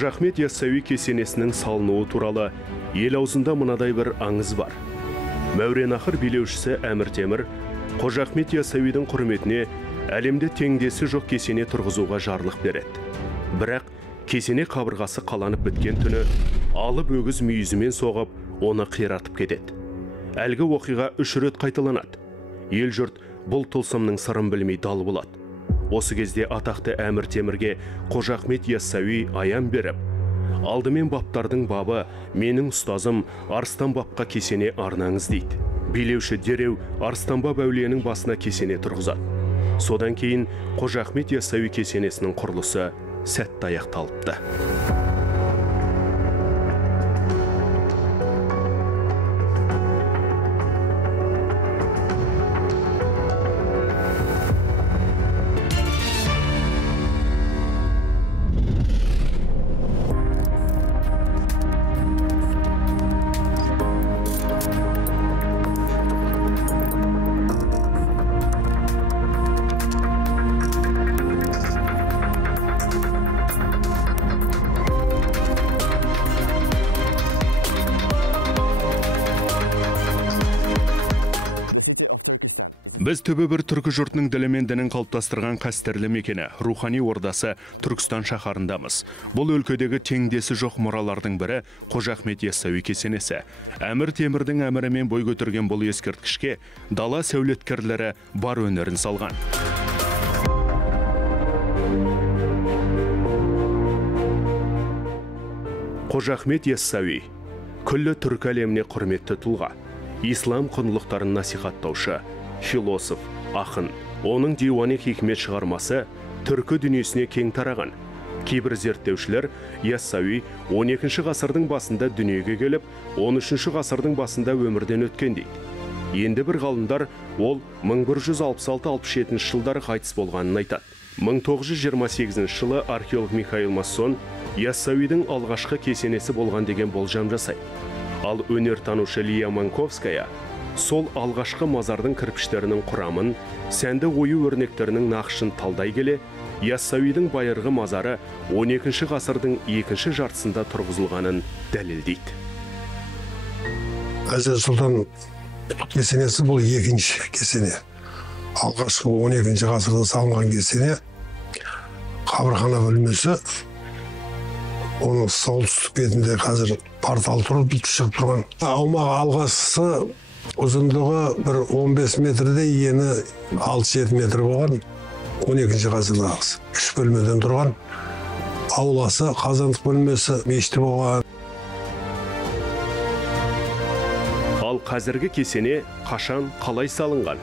Қожа Ахмет Яссауи кесенесінің салынуы туралы ел аузында мынадай бір аңыз бар. Мәуереннахр билеушісі Әмір Темір Қожа Ахмет Яссауидің құрметіне әлемде теңдесі жоқ кесене тұрғызуға жарлық береді. Бірақ кесене қабырғасы қаланып біткен түні алып өгіз мүйізімен соғып, оны қиратып кетеді. Әлгі оқиға 3 рет қайталанады. Ел жұрт бұл тылсымның сырын білмей дал болады. Осы кезде атақты Әмір Темірге Қожа Ахмет Яссауи аян беріп, алдымен баптардың бабы, менің ұстазым Арыстан бапқа кесене арнаңыз дейді. Билеуші дереу Арыстан бап әулиенің басына кесене тұрғызады. Содан кейін Қожа Ахмет Яссауи кесенесінің құрылысы сәтті аяқталыпты. Біз түбі бір түркі жұртының ділі мен дінін қалыптастырған қастерлі мекені, рухани ордасы Түркістан шаһарындамыз. Бұл өлкедегі теңдесі жоқ мұралардың бірі Қожа Ахмет Яссауи кесенесі. Әмір Темірдің әмірімен бой көтерген бұл ескерткішке дала сәулеткерлері бар өнерін салған. Қожа Ахмет Яссауи күллі түркі әлеміне құрметті тұлға. Ислам құндылықтарын насихаттаушы, философ, ақын. Оның диуани хикмет шығармасы түркі дүниесіне кең тараған. Кейбір зерттеушілер Яссауи 12 ғасырдың басында дүниеге келіп, 13 ғасырдың басында өмірден өткен дейді. Енді бір ғалымдар ол 1166-67 жылдары қайтыс болғанын айтады. 1928 жылы археолог Михаил Массон Яссауидің алғашқы кесенесі болған деген болжам жасайды. Ал өнертанушы Лия Манковская сол алғашқы мазардың кірпіштерінің құрамын, сәнді ою өрнектерінің нақышын талдай келе, Яссауидің байырғы мазары 12 ғасырдың екінші жартысында тұрғызылғанын дәлелдейді. Әзірет Сұлтан кесенесі бұл екінші кесене. Алғашқы 12 ғасырда салынған кесене, қабырхана бөлмесі, оның солтүстік бетінде қазір портал тұрып, шығып тұрған. Аумағы алғашқысы ұзындығы бір 15 метрде, ені 6-7 метр болған. 12 ғасырда 3 бөлмеден тұрған. Ауласы, қазандық бөлмесі, мешіті болған. Ал қазіргі кесене қашан, қалай салынған?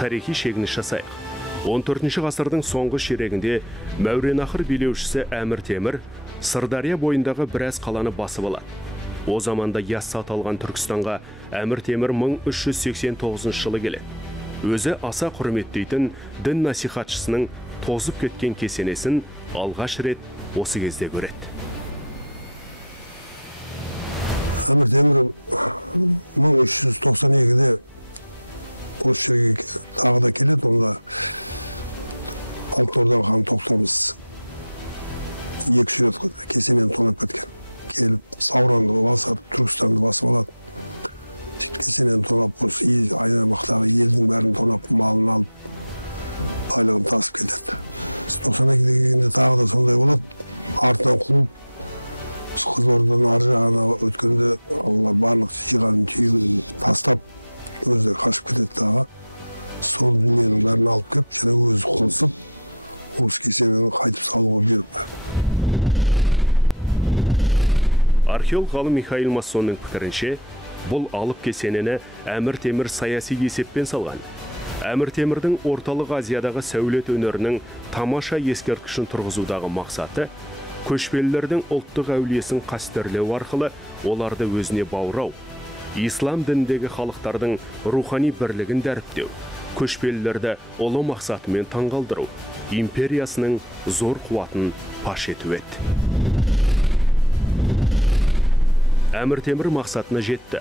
Тарихи шегініс жасайық. 14 ғасырдың соңғы ширегінде Мәуереннахр билеушісі Әмір Темір Сырдария бойындағы біраз қаланы басып алады. О заманда Яссы аталған Түркістанға Әмір Темір 1389 жылы келеді. Өзі аса құрметтейтін дін насихатшысының тозып кеткен кесенесін алғаш рет осы кезде көреді. Әмір Темір 1392-де осы жерге тағы да келеді, онда Алтынорда хан тоқтамыз 2 рет кесенені тонап кеткен. Келіп, Сауранды басып, Түркістанды басып алады. Кесенені тонап, осы айнамақтағы елдің бәрін тонап, малын алып, байлығын тасып кетеді. 92-де келгенде тағы да сондай болады. Артынан қуып, Қызылордадан ар жағына өткенде олар барлық жиғанын түйгенін тастап, өздері қашып кетеді тағы. Сол дүниенің бәрін алып кеп, және өзі қосып, осы кесенені қайтып салуға беріп берді. Археолог ғалым Михаил Массонның пікірінше, бұл алып кесенені Әмір Темір саяси есеппен салған. Әмір Темірдің орталық Азиядағы сәулет өнерінің тамаша ескерткішін тұрғызудағы мақсаты көшпелілердің ұлттық әулиесін қастерлеу арқылы оларды өзіне баурау, ислам дініндегі халықтардың рухани бірлігін дәріптеу, көшпелілерді ұлы мақсатымен таңғалдыру, империясының зор қуатын паш ету еді. Әмір Темір мақсатына жетті.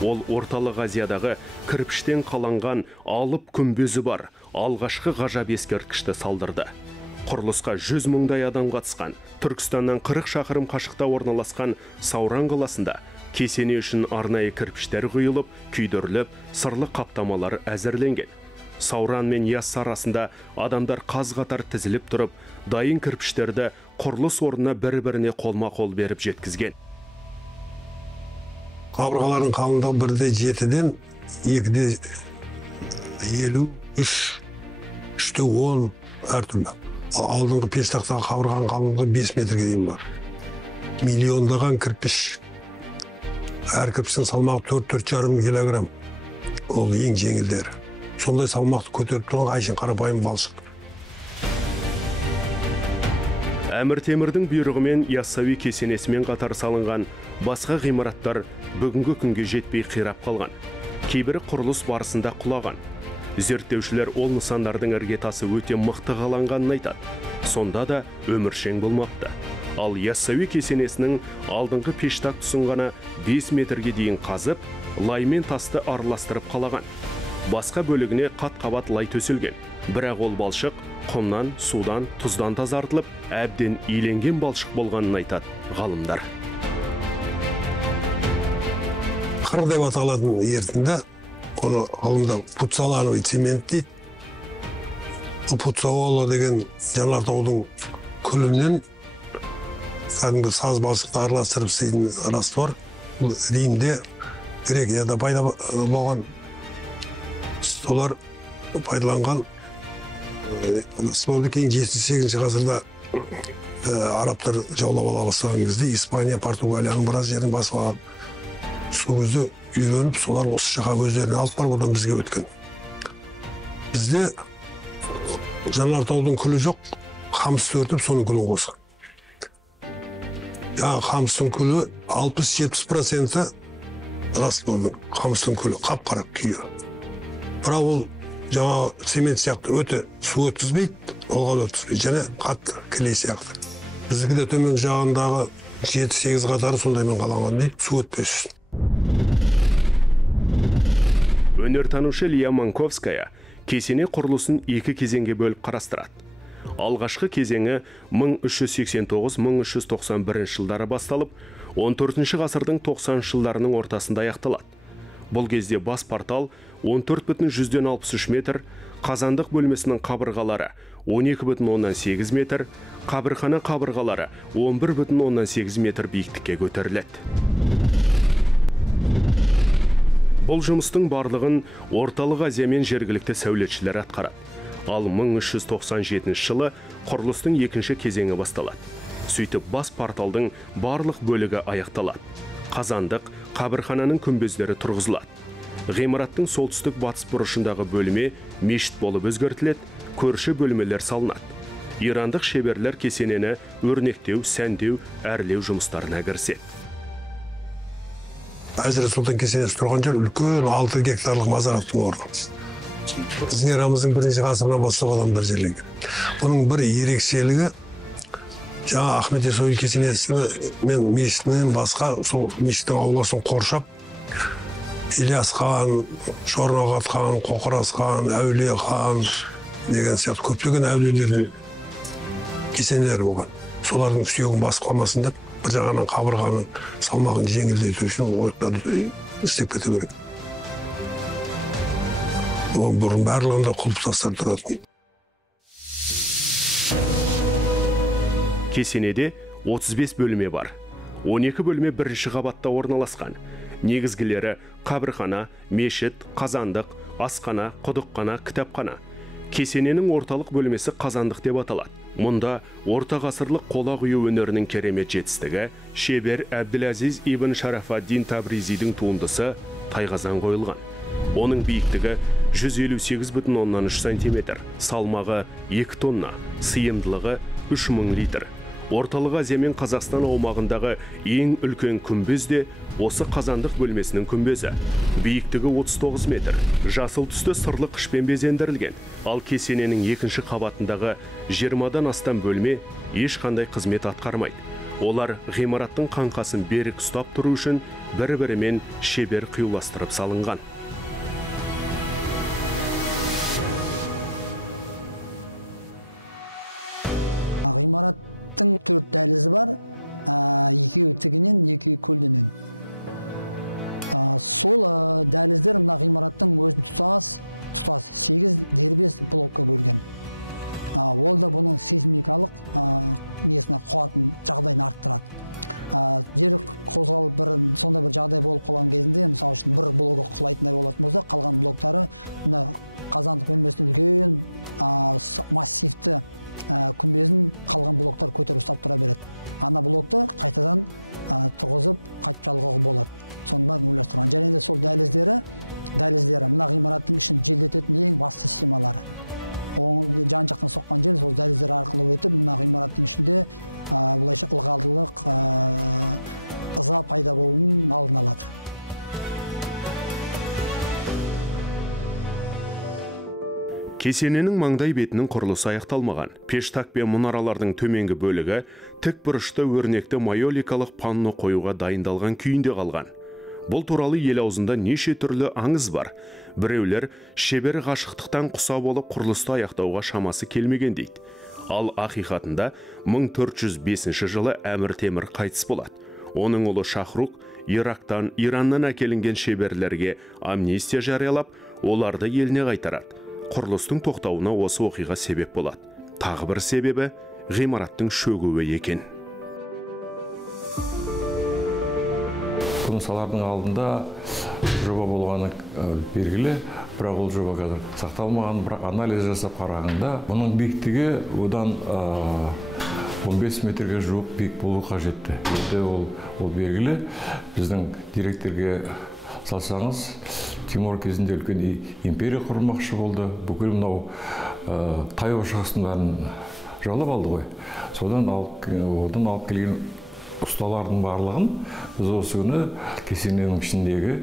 Ол орталық Азиядағы кірпіштен қаланған алып күмбезі бар алғашқы ғажап ескерткішті салдырды. Құрылысқа 100 мыңдай адам қатысқан, Түркістаннан 40 шақырым қашықта орналасқан Сауран қаласында кесене үшін арнайы кірпіштер құйылып, күйдіріліп, сырлы қаптамалар әзірленген. Сауран мен Яссы арасында адамдар қаз-қатар тізіліп тұрып, дайын кірпіштерді құрылыс орнына бір-біріне қолма-қол беріп жеткізген. Қабырғалардың қалыңдығы 1/7-ден 2/50, 3/10 әртүрлі. Алдыңғы пештақтағы қабырғаның қалыңдығы 5 метрге дейін бар. Миллиондаған кірпіш. Әр кірпіштің салмағы 4-4,5 килограмм. Ол ең жеңілдері. Сондай салмақты көтеріп тұрған Айшын қарапайым балшық. Әмір Темірдің бұйрығымен Яссауи кесенесімен қатар салынған басқа ғимараттар бүгінгі күнге жетпей қирап қалған. Кейбірі құрылыс барысында құлаған. Зерттеушілер ол нысандардың іргетасы өте мықты қаланғанын айтады. Сонда да өміршең болмапты. Ал Яссауи кесенесінің алдыңғы пештақ тұсын ғана 5 метрге дейін қазып, лаймен тасты араластырып қалаған. Басқа бөлігіне қат-қабат лай төселген. Бірақ ол балшық құмнан, судан, тұздан тазартылып, әбден иленген балшық болғанын айтады ғалымдар. Қыр деп аталатын ертінде, оны ғалымда пуцалановый цемент дейді. Пуцаоло деген Жанартаудың күлінен кәдімгі саз балшықты араластырып істейтін раствор. Римде, Грекияда пайда болған. Солар пайдаланған. Соларды кейін 7-8 ғасырда арабтар жаулап ала бастаған кезде Испания, Португалияның біраз жерін басып алған. Сол кезде үйреніп, солар осы жаққа өздеріне алып барып, одан бізге өткен. Бізде Жанартаудың күлі жоқ, қамысты өртіп, соның күлін қосқан. Қамыстың күлі 60-70% растың қамыстың күлі, қап-қарақ күйі. Бірақ ол жаңа цемент сияқты өте су өткізбейді, олған өткізбейді, және қатты кілей сияқты. Біздікі де төмен жағындағы 7-8 қатары сондаймен қаланған дейді, су өтпес. Өнертанушы Лия Манковская кесене құрылысын 2 кезеңге бөліп қарастырады. Алғашқы кезеңі 1389-1391 жылдары басталып, 14 ғасырдың 90 жылдарының ортасында аяқталады. Бұл кезде бас портал 14,63 метр, қазандық бөлмесінің қабырғалары 12,8 метр, қабырхана қабырғалары 11,8 метр биіктікке көтеріледі. Бұл жұмыстың барлығын орталық Азия мен жергілікті сәулетшілер атқарады. Ал 1397 жылы құрылыстың екінші кезеңі басталады. Сөйтіп бас порталдың барлық бөлігі аяқталады. Қазандық, қабырхананың күмбездері тұрғызылады. Ғимараттың солтүстік батыс бұрышындағы бөлме мешіт болып өзгертіледі, көрші бөлмелер салынады. Ирандық шеберлер кесенені өрнектеу, сәндеу, әрлеу жұмыстарына кіріседі. Әзірет Сұлтан кесенесі тұрған жер үлкен 6 гектарлық мазараттың орны. Біздің эрамыздың 1-ші ғасырынан бастап адамдар жерленген. Бұның бір ерекшелігі жаңа Ахмет Яссауи кесенесі мен мешітінен басқа сол мешіттің ауласын қоршап Ильяс хан, Шорнағат хан, Қоқырас хан, Әулие хан деген сияқты көптеген әулиелердің кесенелері болған. Солардың сүйегін басып қалмасын деп бір жағынан қабырғаның салмағын жеңілдету үшін ойықтарды істеп кету керек. Ол бұрын барлығында құлпытастар тұратын. Кесенеде 35 бөлме бар. 12 бөлме бірінші қабатта орналасқан. Негізгілері қабырхана, мешіт, қазандық, асхана, құдықхана, кітапхана. Кесененің орталық бөлмесі қазандық деп аталады. Мұнда орта ғасырлық қола құю өнерінің керемет жетістігі шебер Әбділәзиз ибн Шарафаддин Табризидің туындысы тайқазан қойылған. Оның биіктігі 158,3 см, салмағы 2 тонна, сыйымдылығы 3000 литр. Орталық Азия мен Қазақстан аумағындағы ең үлкен күмбез де осы қазандық бөлмесінің күмбезі. Биіктігі 39 метр, жасыл түсті сырлы қышпен безендірілген. Ал кесененің екінші қабатындағы 20-дан астам бөлме ешқандай қызмет атқармайды. Олар ғимараттың қаңқасын берік ұстап тұру үшін бір-бірімен шебер қиюластырып салынған. Ғимараттың 4 дәлізі бар, екеуі тігінен, екеуі көлденен. Сол дәліздер мына ғимараттың өзін тұтас 8 дербес блокқа бөлген. Ол да бұның сейсмикалық қуатын жағдайын арттырады. Жер қозғалып сонда бір жағдай болып қалған кезінде, мысалы үшін бір блогы құлайтындай болатын болса, қалған блоктары қазандық бөлмесінің үлкен массивті күмбезін қалған блоктар көтеріп ұстап тұра береді. Ана блокты қайтадан тұрғызып, қайтып жалғауға болады. Соның бәрін ойластырған. Және де сол дәліздері мына ғимараттың ішін желдететін ең басты системалары. Жан жақтан соққан жел сол дәліздер арқылы өтіп, мына ғимараттың ішінде бұлайша ылғалдылық, ыза пайда болуының алдын алады. Кесененің маңдай бетінің құрылысы аяқталмаған. Пештак пен мұнаралардың төменгі бөлігі тік бұрышты өрнекті майоликалық панно қоюға дайындалған күйінде қалған. Бұл туралы ел аузында неше түрлі аңыз бар. Біреулер шебер ғашықтықтан құса болып құрылысты аяқтауға шамасы келмеген дейді. Ал ақиқатында 1405 жылы Әмір Темір қайтыс болады. Оның ұлы Шахрух Ирактан, Ираннан әкелінген шеберлерге амнистия жариялап, оларды еліне қайтарады. Құрылыстың тоқтауына осы оқиға себеп болады. Тағы бір себебі ғимараттың шөгуі екен. Құрылысшылардың алдында жоба болғаны белгілі, бірақ ол жоба қазір сақталмаған, бірақ анализ жасап қарағанда, бұның биіктігі одан 15 метрге жуық биік болу қажетті. Ол белгілі. Біздің директорге салсаңыз, Тимур кезінде үлкен империя құрмақшы болды. Бүкіл мынау таяу шығыстың бәрін жаулап алды ғой. Содан алып келген ұсталардың барлығын біз осы күні кесененің ішіндегі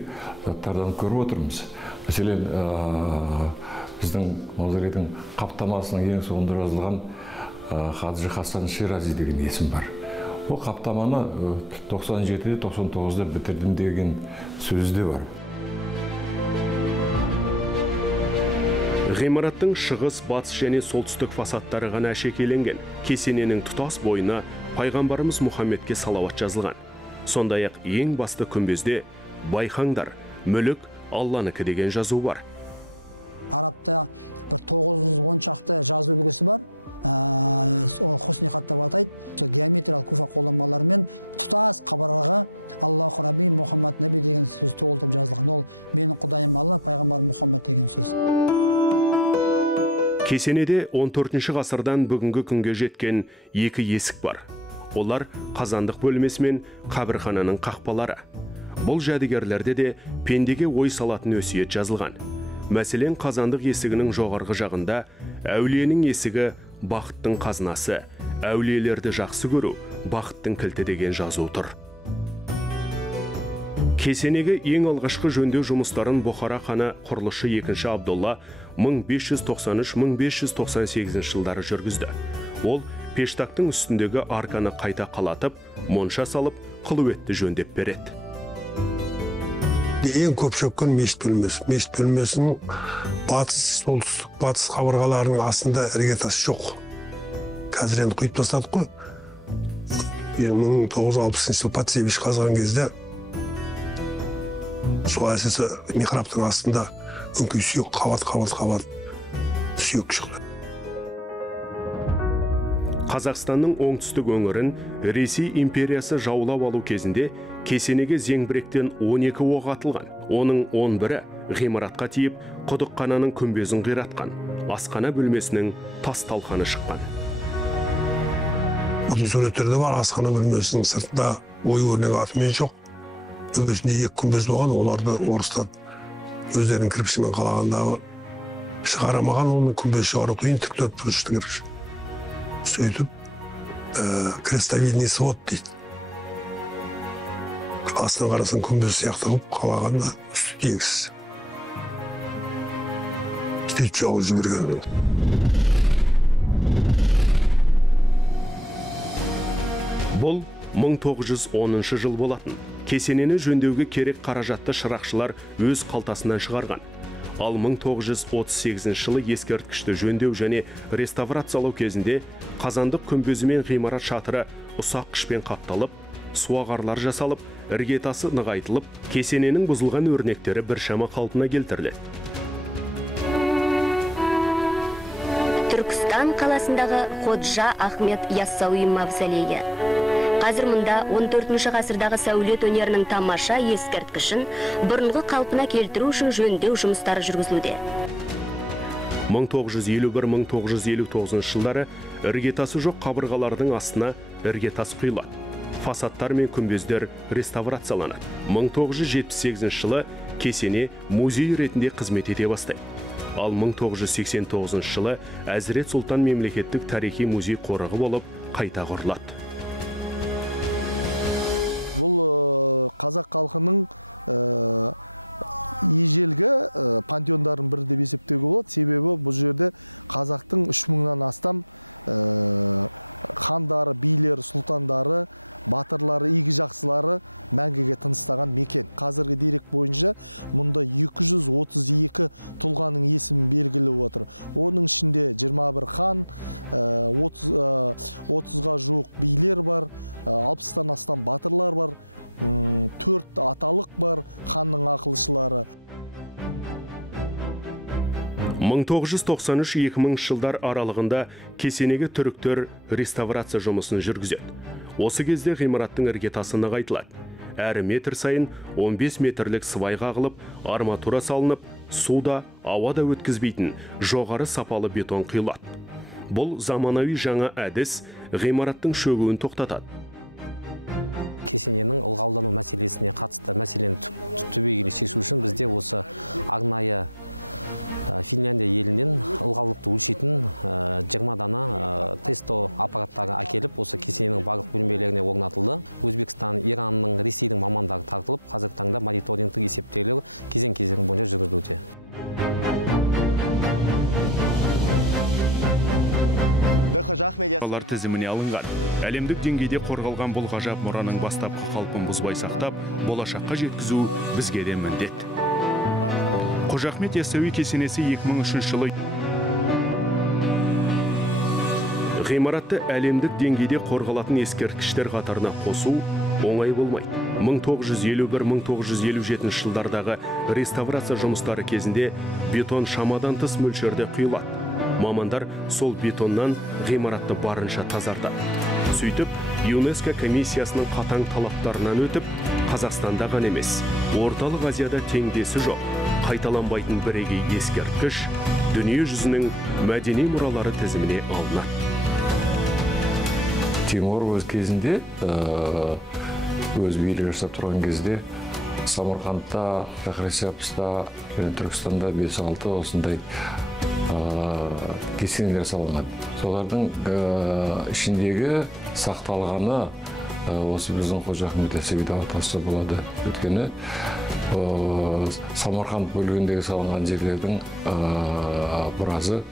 заттардан көріп отырмыз. Мәселен, біздің мавзолейдің қаптамасының ең соңында жазылған Хаджи Хасан Ширази деген есім бар. Ол қаптаманы 97-99-да бітірдім деген сөзде бар. Ғимараттың шығыс, батыс және солтүстік фасадтары ғана әшекейленген. Кесененің тұтас бойына пайғамбарымыз Мұхаммедке салауат жазылған. Сондай-ақ ең басты күмбезде байқаңдар, мүлік Алланыкі деген жазу бар. Арабта бір 910 шақты жазу үлгісі бар. Хусни хат деп атайды. Геометриялық куфа қолданбаларымен тұтас қабырғаға Аллаху Рабби Мұхаммад Наби деген сөз толтырып жазылған. Ол менің құдайым Алла, пайғамбар Мұхаммад деген сөз. Кесенеде 14 ғасырдан бүгінгі күнге жеткен екі есік бар. Олар қазандық бөлмесі мен қабірхананың қақпалары. Бұл жәдігерлерде де пендеге ой салатын өсиет жазылған. Мәселен, қазандық есігінің жоғарғы жағында әулиенің есігі бақыттың қазынасы, әулиелерді жақсы көру, бақыттың кілті деген жазу тұр. Кесенеге ең алғашқы жөндеу жұмыстарын Бұхара ханы құрылысшы 2-ші Абдолла 1593-1598 жылдары жүргізді. Ол пештактың үстіндегі арканы қайта қалатып, монша салып, қылуетті жөндеп береді. Ең көп шөккен мешіт бөлмесі. Мешіт бөлмесінің батыс, солтүстік, батыс қабырғаларының астында іргетасы жоқ. Қазір енді құйып тастадық қой. 1960 жылы Патсевич қазған кезде сол әсесі михрабтың астында өңкей сүйек қабат сүйек шықты. Қазақстанның оңтүстік өңірін Ресей империясы жаулап алу кезінде кесенеге зеңбіректен 12 оқ атылған. Оның 11-і ғимаратқа тиіп, құдыққананың күмбезін қиратқан. Асхана бөлмесінің тас талқаны шыққан. Бұл суреттерде бар, асхана бөлмесінің сыртында ою-өрнек атымен жоқ. Төбесінде 2 күмбез болған, оларды орыстан өздерінің кірпішімен қалағандағы шығарамаған, оның күмбез шығару қиын, тік 4 бұрышты кірпіш. Сөйтіп, крестовидный свод дейді. Астына қарасын күмбез сияқты қылып қалағанда үсті тегісіз. Сөйтіп жауыз жіберген. Бұл 1910 жыл болатын. Кесенені жөндеуге керек қаражатты шырақшылар өз қалтасынан шығарған. Ал 1938 жылы ескерткішті жөндеу және реставрациялау кезінде қазандық күмбезі мен ғимарат шатыры ұсақ қышпен қапталып, суағарлар жасалып, іргетасы нығайтылып, кесененің бұзылған өрнектері біршама қалпына келтіріледі. Түркістан қаласындағы Ходжа Ахмет Яссауи мавзолейі. Қазір мұнда 14 ғасырдағы сәулет өнерінің тамаша ескерткішін бұрынғы қалпына келтіру үшін жөндеу жұмыстары жүргізілуде. 1951-1959 жылдары іргетасы жоқ қабырғалардың астына іргетас құйылады. Фасадтар мен күмбездер реставрацияланады. 1978 жылы кесене музей ретінде қызмет ете бастайды. Ал 1989 жылы Әзірет Сұлтан мемлекеттік тарихи музей қорығы болып қайта құрылады. Бұл қазақ халқының ежелгі пантеондарын бірі деп есептеуге болады. Себебі бұл жерде қазақтың 3000-нан астам хандары, билері, сұлтандары, батырлары, игі жақсылары мәңгіге тыныстаған мекен. Қазіргі дерек бойынша мұнда 232 тұлғаның есімі белгілі отыр. Оның ішінде 21 хан, 30-ға жуық билер бар, 60-тан астам батырлар бар, 4 аталық бар, ханның ақылшылары. 1993-2000 жылдар аралығында кесенеге түріктер реставрация жұмысын жүргізеді. Осы кезде ғимараттың іргетасы нығайтылады. Әрі метр сайын 15 метрлік свай қағылып, арматура салынып, суда, ауада өткізбейтін жоғары сапалы бетон құйылады. Бұл заманауи жаңа әдіс ғимараттың шөгуін тоқтатады. Кесененің ылғалдану мәселесіне қатысты мәселені түбегейлі шешу үшін бізде осы арнайы Финляндия елінен ылғалдықты өлшейтін 20 дана тесто аппараттары әкеліп, осы кесененің барлық бөлмелеріне орнатылды. Өзбекстан, Иранның, Ресейдің мамандары тартылып, қазіргі таңда мониторингтік есептеулер кезең-кезең бойынша жүргізілуде. Қалар тізіміне алынған. Әлемдік деңгейде қорғалған бұл ғажап мұраның бастапқы қалпын бұзбай сақтап, болашаққа жеткізу бізге де міндет. Қожа Ахмет Яссауи кесенесі 2003 жылы ғимаратты әлемдік деңгейде қорғалатын ескерткіштер қатарына қосу оңай болмайды. 1951-1957 жылдардағы реставрация жұмыстары кезінде бетон шамадан тыс мөлшерде құйылады. Мамандар сол бетоннан ғимаратты барынша тазартады. Сөйтіп, ЮНЕСКО комиссиясының қатаң талаптарынан өтіп, Қазақстанда ғана емес, Орталық Азияда теңдесі жоқ, қайталанбайтын бірегей ескерткіш дүние жүзінің мәдени мұралары тізіміне алынады. Тимур өз кезінде, өз билік жасап тұрған кезде, Самарқандта, Шахрисабзда, Түркістанда 5-6 осындай кесенелер салынған. Солардың ішіндегі сақталғаны осы біздің Қожа Ахмет Яссауиді атасы болады. Өйткені Самарқанд бөлігіндегі салынған жерлердің біразы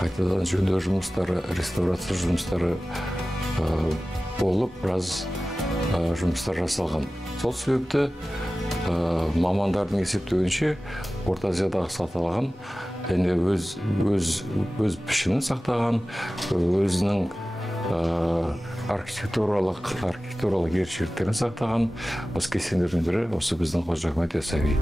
қайтадан жөндеу жұмыстары, реставрация жұмыстары болып, біраз жұмыстар жасалған. Сол себепті мамандардың есептеуінше Орта Азиядағы сақталған, және өз пішінін сақтаған, өзінің архитектуралық ерекшеліктерін сақтаған осы кесенелердің бірі осы біздің Қожа Ахмет Яссауи.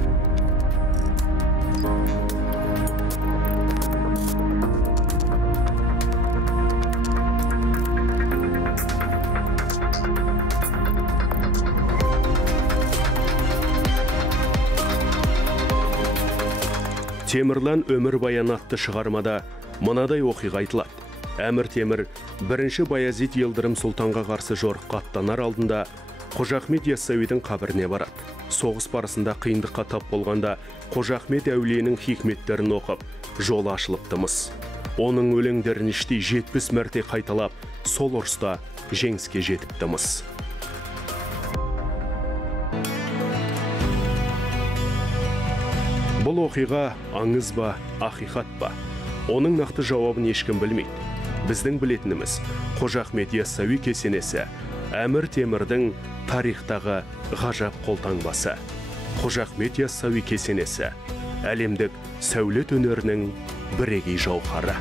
Темірлан өмірбаяны атты шығармада мынадай оқиға айтылады. Әмір Темір бірінші Баязид Йылдырым Сұлтанға қарсы жорыққа аттанар алдында Қожа Ахмет Яссауидің қабіріне барады. Соғыс барысында қиындыққа тап болғанда Қожа Ахмет әулиенің хикметтерін оқып, жолы ашылыптымыз. Оның өлеңдерін іштей 70 мәрте қайталап, сол ұрыста жеңіске жетіптіміз. Бұл оқиға аңыз ба, ақиқат па? Оның нақты жауабын ешкім білмейді. Біздің білетініміз Қожа Ахмет Яссауи кесенесі Әмір Темірдің тарихтағы ғажап қолтаңбасы. Қожа Ахмет Яссауи кесенесі әлемдік сәулет өнерінің бірегей жауһары.